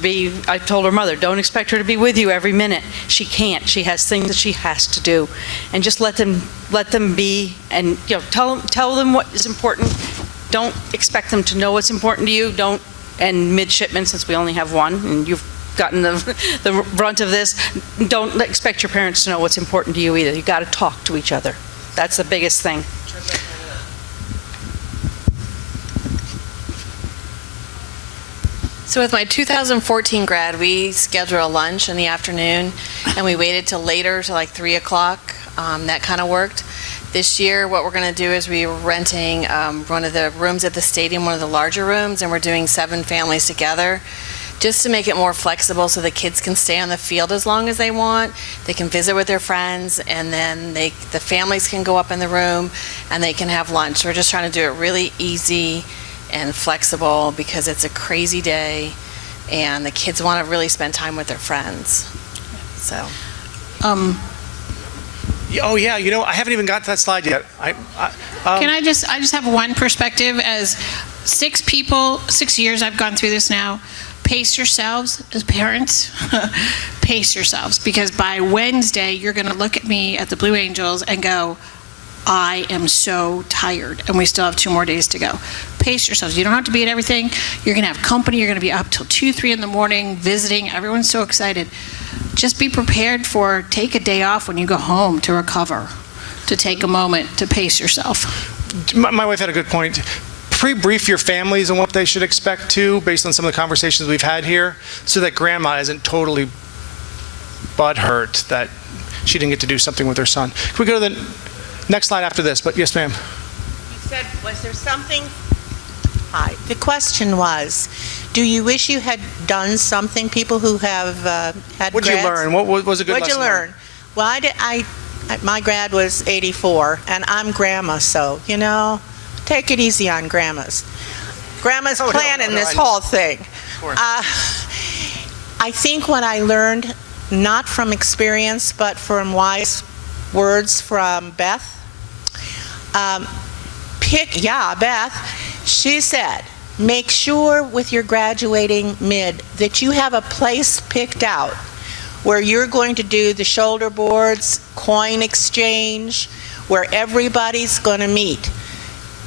I told her mother, don't expect her to be with you every minute. She can't. She has things that she has to do. And just let them be, and tell them what is important. Don't expect them to know what's important to you. And midshipmen, since we only have one, and you've gotten the brunt of this, don't expect your parents to know what's important to you either. You got to talk to each other. That's the biggest thing. So with my 2014 grad, we scheduled a lunch in the afternoon, and we waited till later, till like 3 o'clock. That kind of worked. This year, what we're going to do is we're renting one of the rooms at the stadium, one of the larger rooms, and we're doing 7 families together, just to make it more flexible so the kids can stay on the field as long as they want. They can visit with their friends, and then the families can go up in the room, and they can have lunch. We're just trying to do it really easy and flexible because it's a crazy day and the kids want to really spend time with their friends. So oh yeah, I haven't even got to that slide yet. Can I just have one perspective as 6 years I've gone through this now. Pace yourselves as parents. Pace yourselves, because by Wednesday you're going to look at me at the Blue Angels and go, I am so tired, and we still have 2 more days to go. Pace yourselves. You don't have to be at everything. You're going to have company. You're going to be up till 2, 3 in the morning visiting. Everyone's so excited. Just be prepared take a day off when you go home to recover, to take a moment to pace yourself. My wife had a good point. Pre-brief your families on what they should expect too, based on some of the conversations we've had here, so that grandma isn't totally butthurt that she didn't get to do something with her son. Can we go to the next slide after this? But yes, ma'am. You said, was there something? Hi. The question was, do you wish you had done something? People who have had What'd grads? You learn? What was a good lesson? What'd you learn? Well, my grad was 84, and I'm grandma, so, take it easy on grandmas. Grandma's planning this whole thing. I think what I learned, not from experience, but from wise words from Beth. Beth, she said, make sure with your graduating mid that you have a place picked out where you're going to do the shoulder boards, coin exchange, where everybody's going to meet.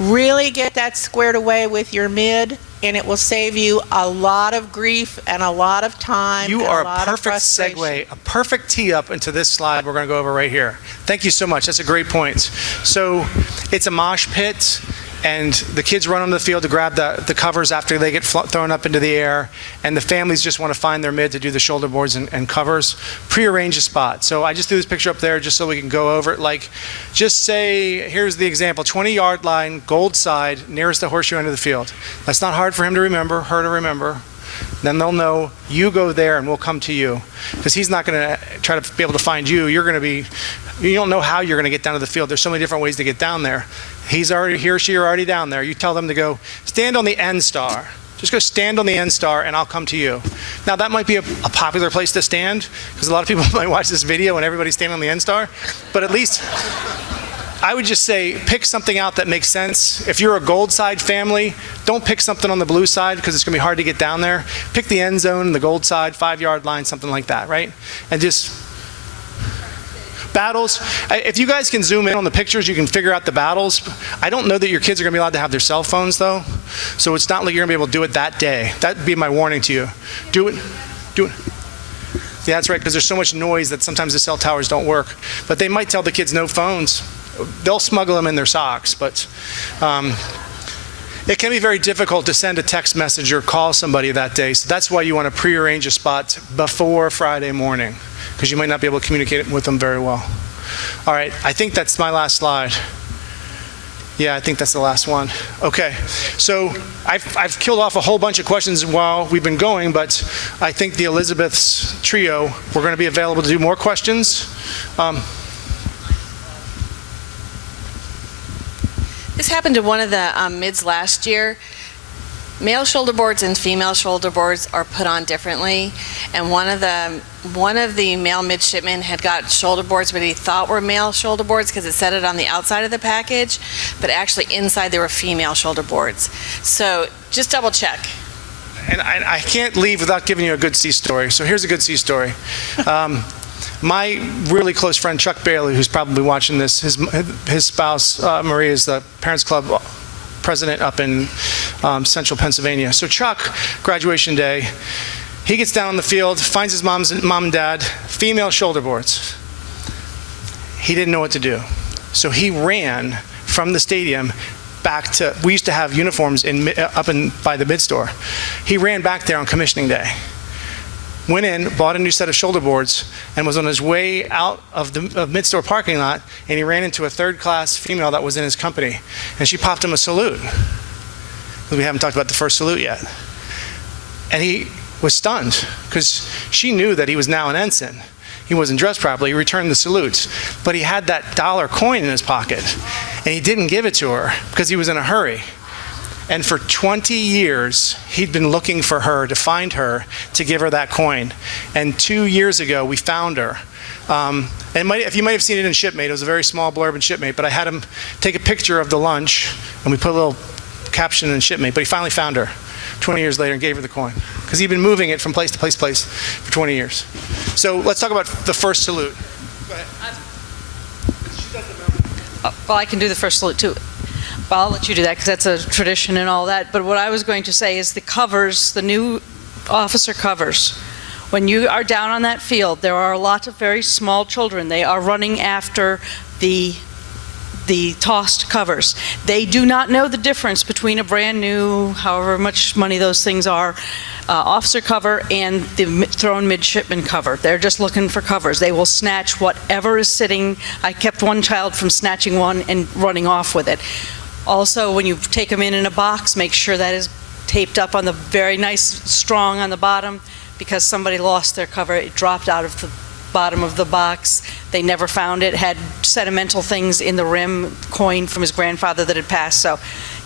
Really get that squared away with your mid, and it will save you a lot of grief and a lot of time. You are a perfect segue, a perfect tee up into this slide we're going to go over right here. Thank you so much. That's a great point. So it's a mosh pit, and the kids run on the field to grab the covers after they get thrown up into the air, and the families just want to find their mid to do the shoulder boards and covers. Prearrange a spot. So I just threw this picture up there just so we can go over it. Like, just say, here's the example, 20-yard line, gold side, nearest the horseshoe end of the field. That's not hard for him to remember, her to remember. Then they'll know, you go there and we'll come to you. Because he's not going to try to be able to find you. You don't know how you're going to get down to the field. There's so many different ways to get down there. He or she are already down there. You tell them to go stand on the end star. Just go stand on the end star and I'll come to you. Now that might be a popular place to stand, because a lot of people might watch this video and everybody's standing on the end star. But at least I would just say pick something out that makes sense. If you're a gold side family, don't pick something on the blue side because it's going to be hard to get down there. Pick the end zone, the gold side, 5-yard line, something like that, right? And just battles. If you guys can zoom in on the pictures, you can figure out the battles. I don't know that your kids are going to be allowed to have their cell phones though, so it's not like you're going to be able to do it that day. That'd be my warning to you. Do it. Yeah, that's right, because there's so much noise that sometimes the cell towers don't work. But they might tell the kids no phones. They'll smuggle them in their socks, but it can be very difficult to send a text message or call somebody that day. So that's why you want to prearrange a spot before Friday morning, because you might not be able to communicate with them very well. All right, I think that's my last slide. Yeah, I think that's the last one. Okay, so I've killed off a whole bunch of questions while we've been going, but I think the Elizabeth's trio, we're going to be available to do more questions. This happened to one of the mids last year. Male shoulder boards and female shoulder boards are put on differently, and one of the male midshipmen had got shoulder boards but he thought were male shoulder boards because it said it on the outside of the package, but actually inside there were female shoulder boards. So just double check. and I can't leave without giving you a good C story. So here's a good C story. My really close friend Chuck Bailey, who's probably watching this, his spouse Marie is the Parents Club president up in central Pennsylvania. So Chuck, graduation day, he gets down on the field, finds his mom and dad, female shoulder boards. He didn't know what to do. So he ran from the stadium back to, we used to have uniforms by the mid-store. He ran back there on commissioning day. Went in, bought a new set of shoulder boards, and was on his way out of the mid-store parking lot, and he ran into a third-class female that was in his company, and she popped him a salute. We haven't talked about the first salute yet. And he was stunned, because she knew that he was now an ensign. He wasn't dressed properly. He returned the salutes, but he had that dollar coin in his pocket, and he didn't give it to her because he was in a hurry. And for 20 years, he'd been looking for her, to find her, to give her that coin. And 2 years ago, we found her. And you might have seen it in Shipmate. It was a very small blurb in Shipmate, but I had him take a picture of the lunch, and we put a little caption in Shipmate. But he finally found her 20 years later and gave her the coin, because he'd been moving it from place to place for 20 years. So let's talk about the first salute. Go ahead. Well, I can do the first salute too. Well, I'll let you do that because that's a tradition and all that. But what I was going to say is the covers, the new officer covers. When you are down on that field, there are a lot of very small children. They are running after the tossed covers. They do not know the difference between a brand new, however much money those things are, officer cover and the thrown midshipman cover. They're just looking for covers. They will snatch whatever is sitting. I kept one child from snatching one and running off with it. Also, when you take them in a box, make sure that is taped up on the very nice, strong on the bottom, because somebody lost their cover. It dropped out of the bottom of the box. They never found it. Had sentimental things in the rim, coin from his grandfather that had passed. So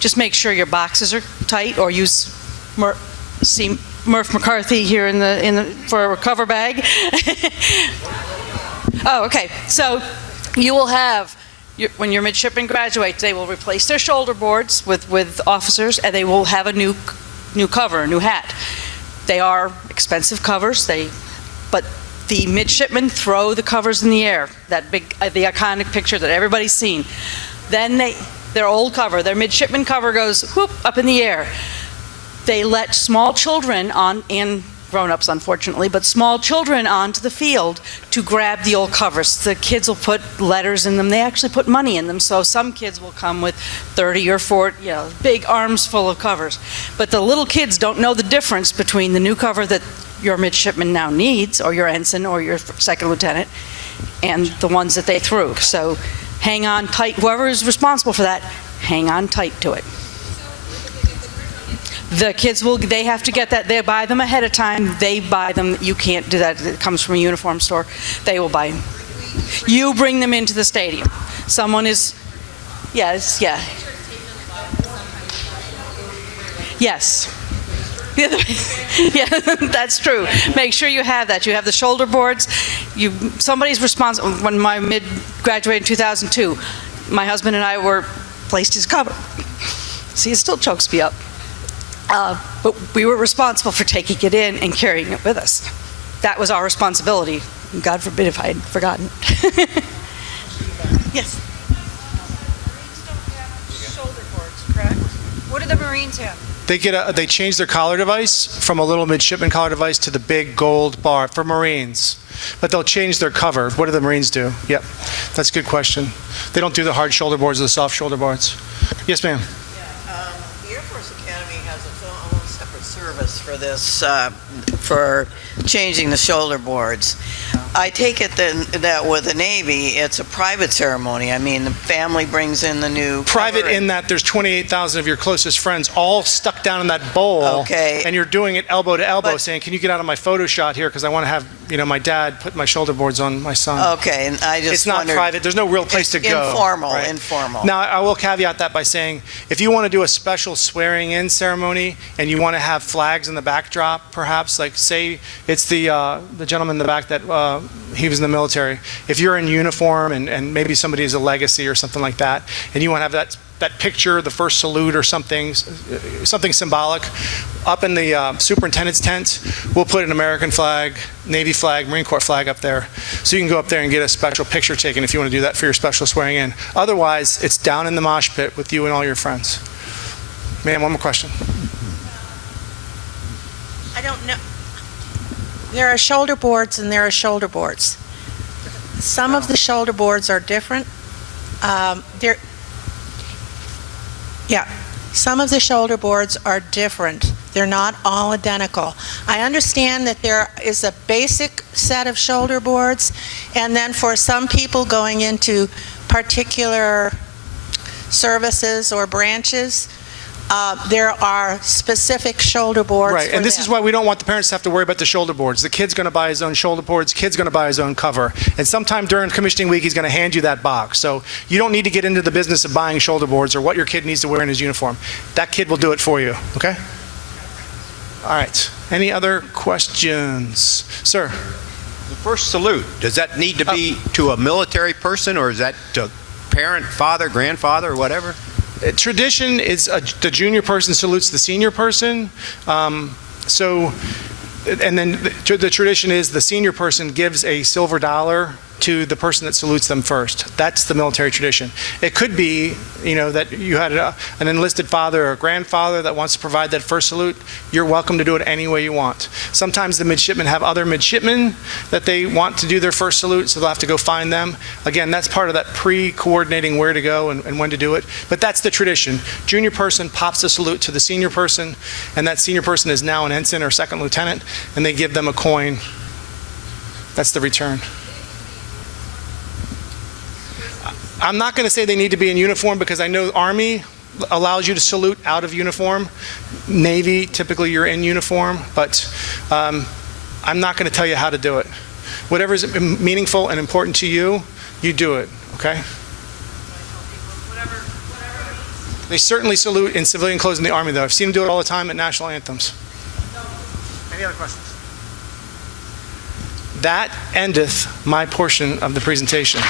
just make sure your boxes are tight, or use Murph McCarthy here for a cover bag. Oh, okay. So you will have, when your midshipmen graduate, they will replace their shoulder boards with officers, and they will have a new cover, a new hat. They are expensive covers, but the midshipmen throw the covers in the air, that big, the iconic picture that everybody's seen. Then their old cover, their midshipman cover goes whoop up in the air. They let small children on, and grown-ups unfortunately, but small children onto the field to grab the old covers. The kids will put letters in them. They actually put money in them, so some kids will come with 30 or 40, big arms full of covers. But the little kids don't know the difference between the new cover that your midshipman now needs, or your ensign, or your second lieutenant, and the ones that they threw. So hang on tight. Whoever is responsible for that, hang on tight to it. The kids they have to get that. They buy them ahead of time. They buy them. You can't do that. It comes from a uniform store. They will buy them. You bring them into the stadium. Someone is, yes, yeah. Yes. Yeah, that's true. Make sure you have that. You have the shoulder boards. Somebody's responsible. When my mid graduated in 2002, my husband and I placed his cover. See, it still chokes me up. But we were responsible for taking it in and carrying it with us. That was our responsibility. God forbid if I had forgotten. Yes. Marines don't have shoulder boards, correct? What do the Marines have? They change their collar device from a little midshipman collar device to the big gold bar for Marines. But they'll change their cover. What do the Marines do? Yep, that's a good question. They don't do the hard shoulder boards or the soft shoulder boards. Yes, ma'am. The Air Force Academy has its own separate service for this, for changing the shoulder boards. I take it that with the Navy, it's a private ceremony. I mean, the family brings in the new Private in that there's 28,000 of your closest friends all stuck down in that bowl. Okay. And you're doing it elbow to elbow, saying, can you get out of my photo shot here? Because I want to have, my dad put my shoulder boards on my son. Okay, and I just It's not wondered, private. There's no real place to go. informal, right? informal. Now, I will caveat that by saying, if you want to do a special swearing-in ceremony and you want to have flags in the backdrop, perhaps, like say it's the gentleman in the back that he was in the military. If you're in uniform and maybe somebody is a legacy or something like that, and you want to have that that picture, the first salute or something symbolic. Up in the superintendent's tent, we'll put an American flag, Navy flag, Marine Corps flag up there. So you can go up there and get a special picture taken if you want to do that for your special swearing in. Otherwise, it's down in the mosh pit with you and all your friends. Ma'am, one more question. I don't know. There are shoulder boards and there are shoulder boards. Some of the shoulder boards are different. Some of the shoulder boards are different. They're not all identical. I understand that there is a basic set of shoulder boards, and then for some people going into particular services or branches, there are specific shoulder boards. Right, and this is why we don't want the parents to have to worry about the shoulder boards. The kid's going to buy his own shoulder boards, kid's going to buy his own cover, and sometime during commissioning week he's going to hand you that box. So you don't need to get into the business of buying shoulder boards or what your kid needs to wear in his uniform. That kid will do it for you, okay? All right, any other questions? Sir? The first salute, does that need to be to a military person, or is that to parent, father, grandfather, or whatever? Tradition is the junior person salutes the senior person. And then the tradition is the senior person gives a silver dollar to the person that salutes them first. That's the military tradition. It could be, that you had an enlisted father or grandfather that wants to provide that first salute. You're welcome to do it any way you want. Sometimes the midshipmen have other midshipmen that they want to do their first salute, so they'll have to go find them. Again, that's part of that pre-coordinating where to go and when to do it. But that's the tradition. Junior person pops the salute to the senior person, and that senior person is now an ensign or second lieutenant, and they give them a coin. That's the return. I'm not going to say they need to be in uniform because I know Army allows you to salute out of uniform. Navy, typically you're in uniform, but I'm not going to tell you how to do it. Whatever is meaningful and important to you, you do it, okay? They certainly salute in civilian clothes in the Army, though. I've seen them do it all the time at national anthems. Any other questions? That endeth my portion of the presentation.